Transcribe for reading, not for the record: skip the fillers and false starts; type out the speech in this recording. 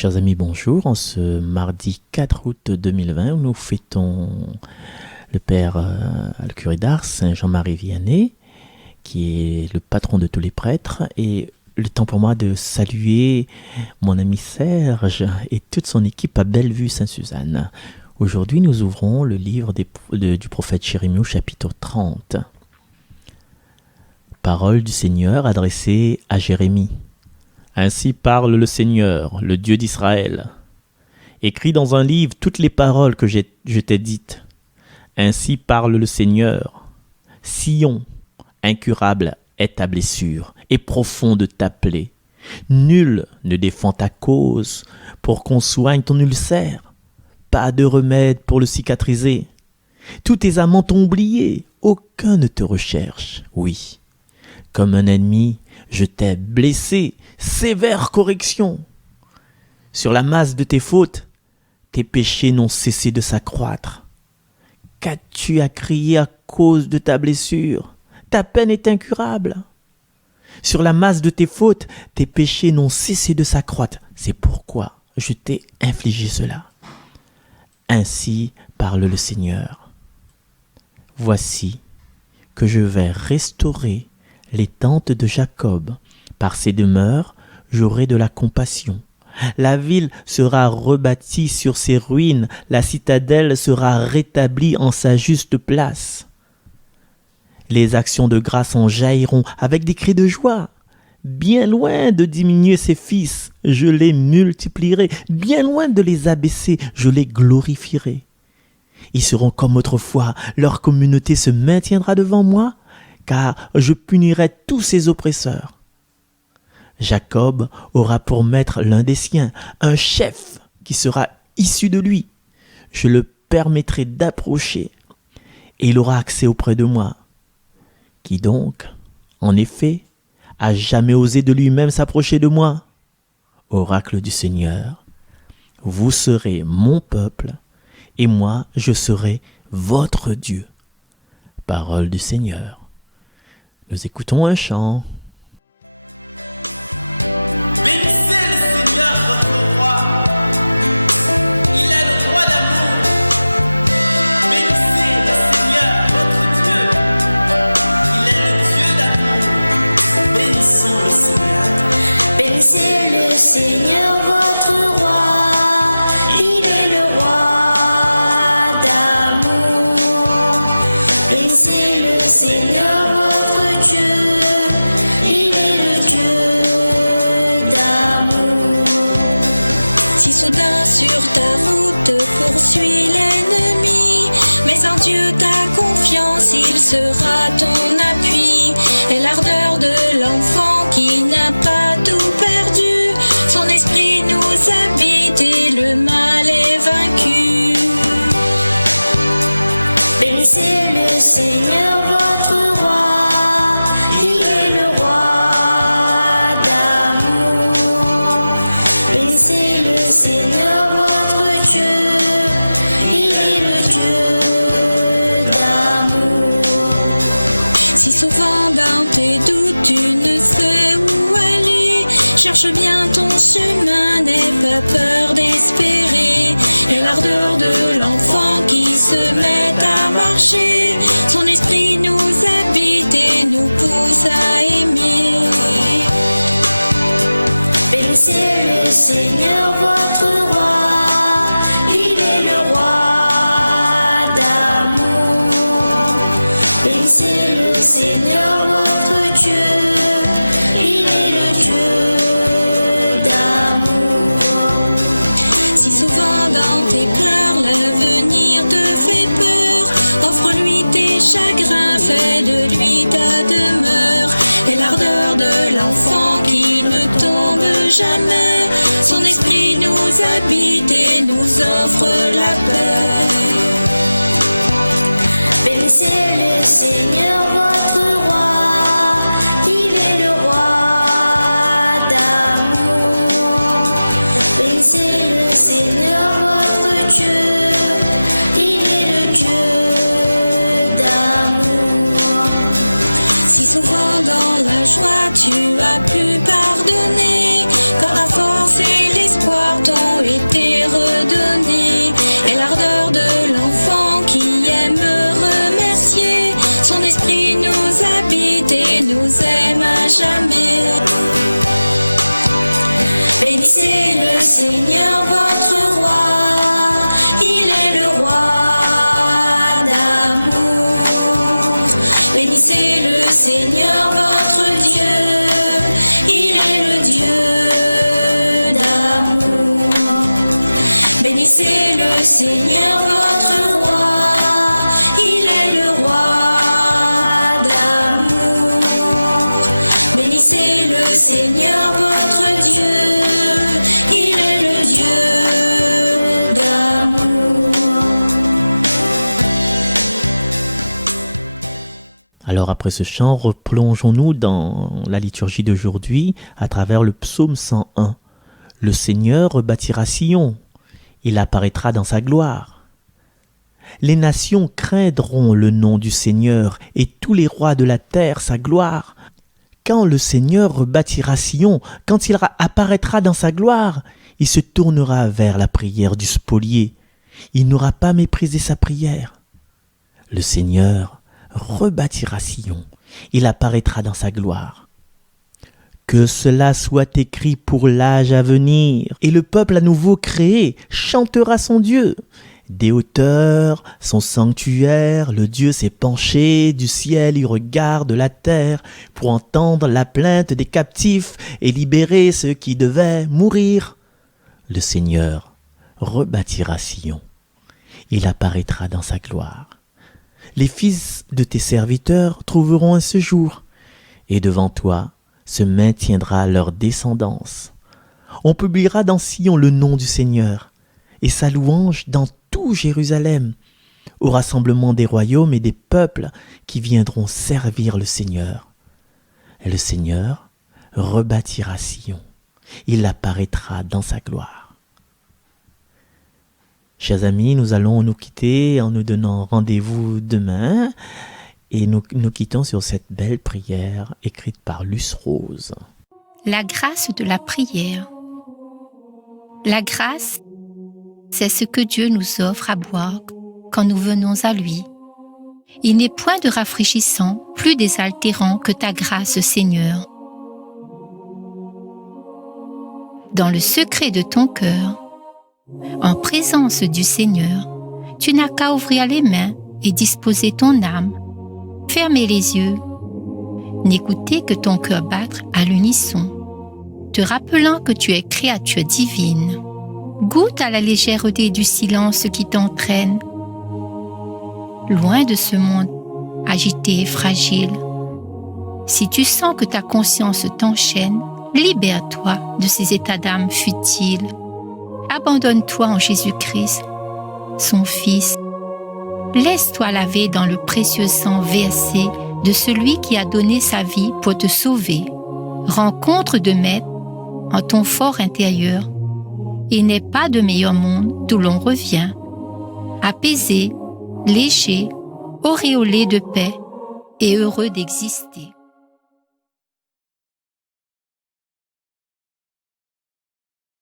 Chers amis, bonjour. En ce mardi 4 août 2020, nous fêtons le Père, le curé d'Ars, Saint Jean-Marie Vianney, qui est le patron de tous les prêtres. Et le temps pour moi de saluer mon ami Serge et toute son équipe à Bellevue-Sainte-Suzanne. Aujourd'hui, nous ouvrons le livre du prophète Jérémie au chapitre 30. Parole du Seigneur adressée à Jérémie. Ainsi parle le Seigneur, le Dieu d'Israël. Écris dans un livre toutes les paroles que je t'ai dites. Ainsi parle le Seigneur. Sion, incurable est ta blessure, et profonde ta plaie. Nul ne défend ta cause pour qu'on soigne ton ulcère. Pas de remède pour le cicatriser. Tous tes amants t'ont oublié, aucun ne te recherche. Oui, comme un ennemi, je t'ai blessé, sévère correction. Sur la masse de tes fautes, tes péchés n'ont cessé de s'accroître. Qu'as-tu à crier à cause de ta blessure? Ta peine est incurable. Sur la masse de tes fautes, tes péchés n'ont cessé de s'accroître. C'est pourquoi je t'ai infligé cela. Ainsi parle le Seigneur. Voici que je vais restaurer les tentes de Jacob. Par ses demeures, j'aurai de la compassion. La ville sera rebâtie sur ses ruines, la citadelle sera rétablie en sa juste place. Les actions de grâce en jailliront avec des cris de joie. Bien loin de diminuer ses fils, je les multiplierai. Bien loin de les abaisser, je les glorifierai. Ils seront comme autrefois, leur communauté se maintiendra devant moi, car je punirai tous ses oppresseurs. Jacob aura pour maître l'un des siens, un chef qui sera issu de lui. Je le permettrai d'approcher, et il aura accès auprès de moi. Qui donc, en effet, a jamais osé de lui-même s'approcher de moi? Oracle du Seigneur, vous serez mon peuple, et moi je serai votre Dieu. Parole du Seigneur. Nous écoutons un chant. Bénissez le Seigneur votre roi. Il est le roi d'amour. Bénissez le Seigneur votre Dieu. Il est le Dieu d'amour. Bénissons le Seigneur. Bénissez le Seigneur votre roi. Il est le roi d'amour. Bénissez le Seigneur votre Dieu. Il est le Dieu d'amour. Si soudain sur ta route poursuit l'ennemi, mais en Dieu ta confiance, il sera ton appui. Et l'ardeur de l'enfant qui n'a pas tout perdu, son esprit nous habite et le mal est vaincu. Bénissez le Seigneur votre roi. Il est le roi d'amour. Bénissez le Seigneur votre Dieu. Il est le Dieu d'amour. Si souvent dans tes doutes tu ne sais où aller, cherche bien ton chemin, n'aie pas peur d'espérer. Et l'ardeur de l'enfant qui se met à marcher, son esprit nous habite et nous pousse à aimer. Bénissez le Seigneur votre roi. Il est le roi d'amour. Bénissez le Seigneur votre Dieu. Il est le Dieu d'amour. Si souvent dans tes pleurs l'avenir te fait peur, offre-lui tes chagrins, fais de lui ta demeure. Et l'ardeur de l'enfant qui ne tombe jamais, son esprit nous habite et nous offre la paix. Bénissez le Seigneur votre roi. Il est le roi d'amour. Bénissez le Seigneur votre Dieu. Il est le Dieu d'amour. Si souvent dans la joie tu as pu pardonner, quand la force et l'espoir t'ont jamais. Bénissez le Seigneur votre roi, il est le roi d'amour. Bénissez le Seigneur votre Dieu, il est le Dieu d'amour. Bénissez le Seigneur votre roi, il est le roi d'amour. Bénissez le Seigneur votre Dieu, il est le Dieu d'amour. Alors après ce chant, replongeons-nous dans la liturgie d'aujourd'hui à travers le psaume 101. Le Seigneur rebâtira Sion, il apparaîtra dans sa gloire. Les nations craindront le nom du Seigneur et tous les rois de la terre sa gloire. Quand le Seigneur rebâtira Sion, quand il apparaîtra dans sa gloire, il se tournera vers la prière du spolié. Il n'aura pas méprisé sa prière. Le Seigneur rebâtira Sion, il apparaîtra dans sa gloire. Que cela soit écrit pour l'âge à venir, et le peuple à nouveau créé chantera son Dieu. Des hauteurs, son sanctuaire, le Dieu s'est penché, du ciel il regarde la terre, pour entendre la plainte des captifs et libérer ceux qui devaient mourir. Le Seigneur rebâtira Sion, il apparaîtra dans sa gloire. Les fils de tes serviteurs trouveront un séjour, et devant toi se maintiendra leur descendance. On publiera dans Sion le nom du Seigneur, et sa louange dans tout Jérusalem, au rassemblement des royaumes et des peuples qui viendront servir le Seigneur. Et le Seigneur rebâtira Sion, il apparaîtra dans sa gloire. Chers amis, nous allons nous quitter en nous donnant rendez-vous demain, et nous quittons sur cette belle prière écrite par Luce Rose. La grâce de la prière. La grâce, c'est ce que Dieu nous offre à boire quand nous venons à lui. Il n'est point de rafraîchissant, plus désaltérant que ta grâce, Seigneur. Dans le secret de ton cœur, en présence du Seigneur, tu n'as qu'à ouvrir les mains et disposer ton âme, fermer les yeux, n'écouter que ton cœur battre à l'unisson, te rappelant que tu es créature divine. Goûte à la légèreté du silence qui t'entraîne, loin de ce monde agité et fragile. Si tu sens que ta conscience t'enchaîne, libère-toi de ces états d'âme futiles. Abandonne-toi en Jésus-Christ, son Fils. Laisse-toi laver dans le précieux sang versé de celui qui a donné sa vie pour te sauver. Rencontre de maître en ton fort intérieur. Il n'est pas de meilleur monde d'où l'on revient. Apaisé, léger, auréolé de paix et heureux d'exister.